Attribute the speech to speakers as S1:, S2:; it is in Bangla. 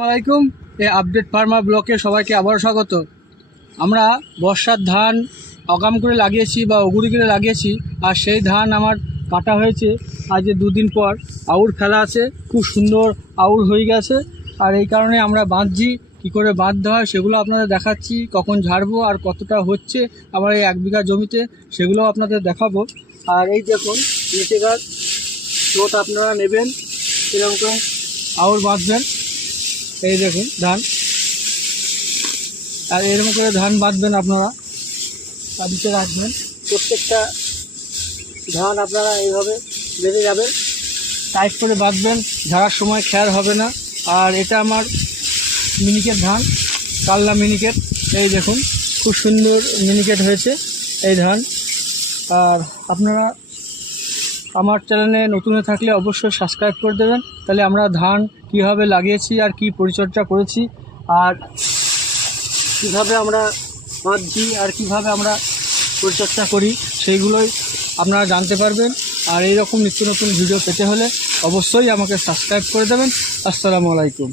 S1: আসসালামাইকুম এই আপডেট ফার্মার ব্লকে সবাইকে আবার স্বাগত। আমরা বর্ষার ধান অকাম করে লাগিয়েছি বা অগুড়ি করে লাগিয়েছি, আর সেই ধান আমার কাটা হয়েছে। আজ দুদিন পর আউর ফেলা আছে, খুব সুন্দর আউর হয়ে গেছে। আর এই কারণে আমরা বাঁধছি, কী করে বাঁধতে হয় সেগুলো আপনাদের দেখাচ্ছি, কখন ঝাড়বো আর কতটা হচ্ছে আমার এই এক বিঘা জমিতে সেগুলো আপনাদের দেখাবো। আর এই দেখুন নিচেকার স্রোত আপনারা নেবেন, এরকম আউর বাঁধবেন। এই দেখুন, ধান। আর এরকম করে ধান বাঁধবেন আপনারা। বাড়িতে রাখবেন। প্রত্যেকটা ধান আপনারা এইভাবে বেঁধে যাবেন। টাইট করে বাঁধবেন। ঝাড়ার সময় খেয়ার হবে না। আর এটা আমার মিনিকেট ধান কাল্লা মিনিকেট। এই দেখুন, খুব সুন্দর মিনিকেট হয়েছে এই ধান। আর আপনারা আমার চ্যানেলে নতুন হয়ে থাকলে অবশ্যই সাবস্ক্রাইব করে দেবেন। তাহলে আমরা ধান কীভাবে লাগিয়েছি আর কি পরিচর্যা করেছি, আর কীভাবে আমরা বাঁধছি আর কীভাবে আমরা পরিচর্যা করি, সেইগুলোই আপনারা জানতে পারবেন। আর এই রকম নিত্য নতুন ভিডিও পেতে হলে অবশ্যই আমাকে সাবস্ক্রাইব করে দেবেন। আসসালামু আলাইকুম।